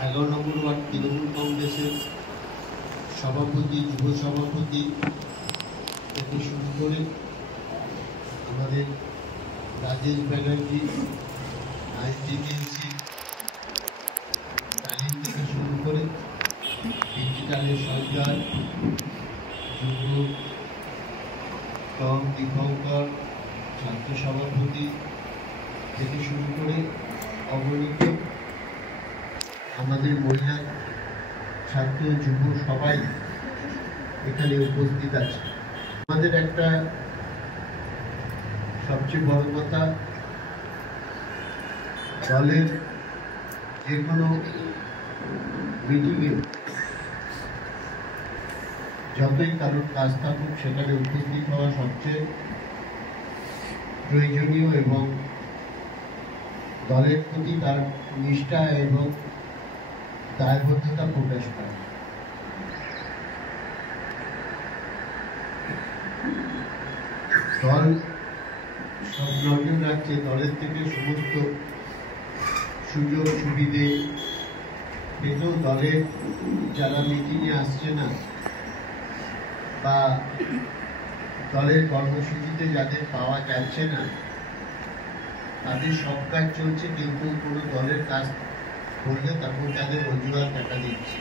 11 নম্বর word Trinamool কংগ্রেসের সভাপতি, যুব সভাপতি থেকে শুরু করে আমাদের রাজেশ ব্যানার্জি, আইসিডিএসি তালিম থেকে শুরু করে ডিজিটালের সঞ্জয়, যুব টম দীপঙ্কর, ছাত্র সভাপতি থেকে শুরু করে অগণিত আমাদের মহিলা ছাত্র যুব সবাই এখানে উপস্থিত আছে। আমাদের একটা সবচেয়ে বড় কথা, দলের যে কোনো মিটিংয়ে যতই কারোর কাজ থাকুক সেখানে উপস্থিত হওয়া সবচেয়ে প্রয়োজনীয় এবং দলের প্রতি তার নিষ্ঠা এবং দায়বদ্ধতা প্রকাশ পায়। দল সব নজর রাখছে, দলের থেকে সমস্ত সুযোগ সুবিধে পেতেও দলের যারা মিটিংয়ে আসছে না বা দলের কর্মসূচিতে যাদের পাওয়া যাচ্ছে না তাদের সব কাজ চলছে, কেউ কেউ কোনো দলের কাজ করলে তারপর তাদের অজুহাত দেখা দিচ্ছে।